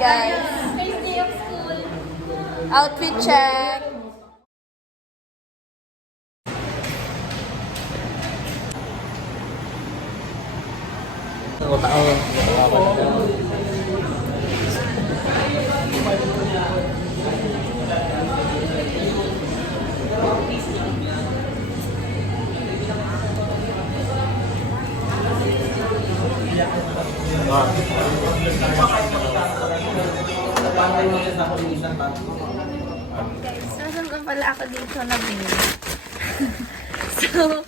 guys. First day of school. Outfit check. Guys, nasan ba pala ako dito na binili? So,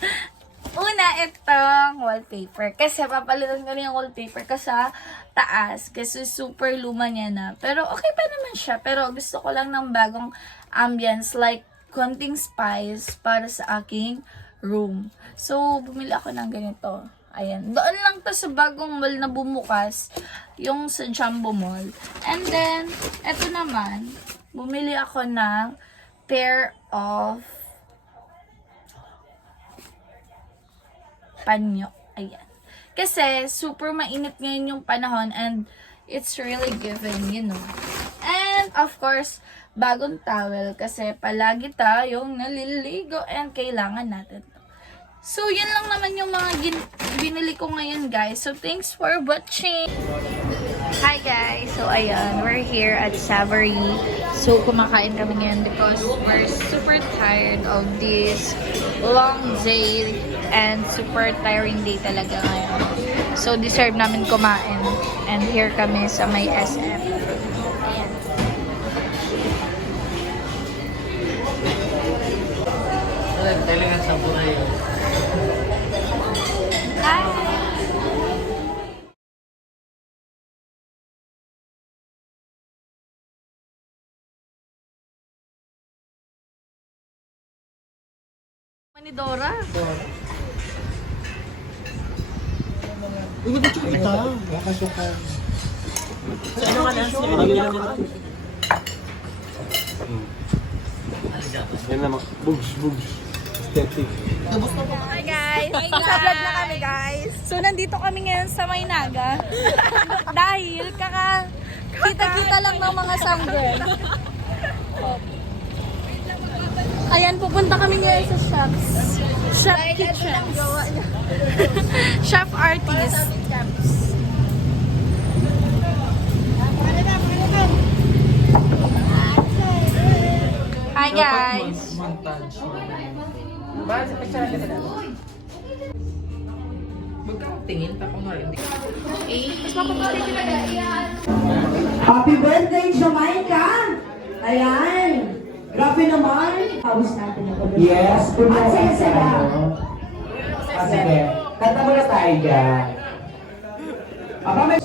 una itong wallpaper. Kasi papalitan ko na yung wallpaper ko sa taas. Kasi super luma niya na. Pero okay pa naman siya. Pero gusto ko lang ng bagong ambience. Like, konting spice para sa aking room. So, bumili ako ng ganito. Ayan. Doon lang to sa bagong mall na bumukas. Yung sa Jumbo Mall. And then, eto naman. Bumili ako ng pair of panyo. Ayan. Kasi, super mainit ngayon yung panahon and it's really given, you know. And, of course, bagong towel kasi palagi tayong naliligo and kailangan natin to. So, yun lang naman yung mga binili ko ngayon, guys. So, thanks for watching! Hi, guys! So, ayan, we're here at Savory. So, kumakain kami ngayon because we're super tired of this long day and super tiring day talaga ngayon. So, deserve namin kumain. And here kami sa may SM. Ayan. Talaga sa buhay. Hi! Manidora. Uy, mag-check kita. Wakasukan. Ano ka na? Yan naman. Bugs. Aesthetic. Hi guys! Sa vlog na kami guys. So nandito kami ngayon sa Maynaga. Dahil kita-kita lang ng mga sunburn. Ayan, pupunta kami ngayon sa shops. Shop kitchens. Shop artist. Hi guys! Ba, sa picture ka na. Magkatingin pa ko nga rin. Happy birthday, Jamaica! Ayan! Grabe naman! Pawis natin ako. Yes, puno At ang saya-saya. Sige, kanta mo na tayo dyan. Aba, may...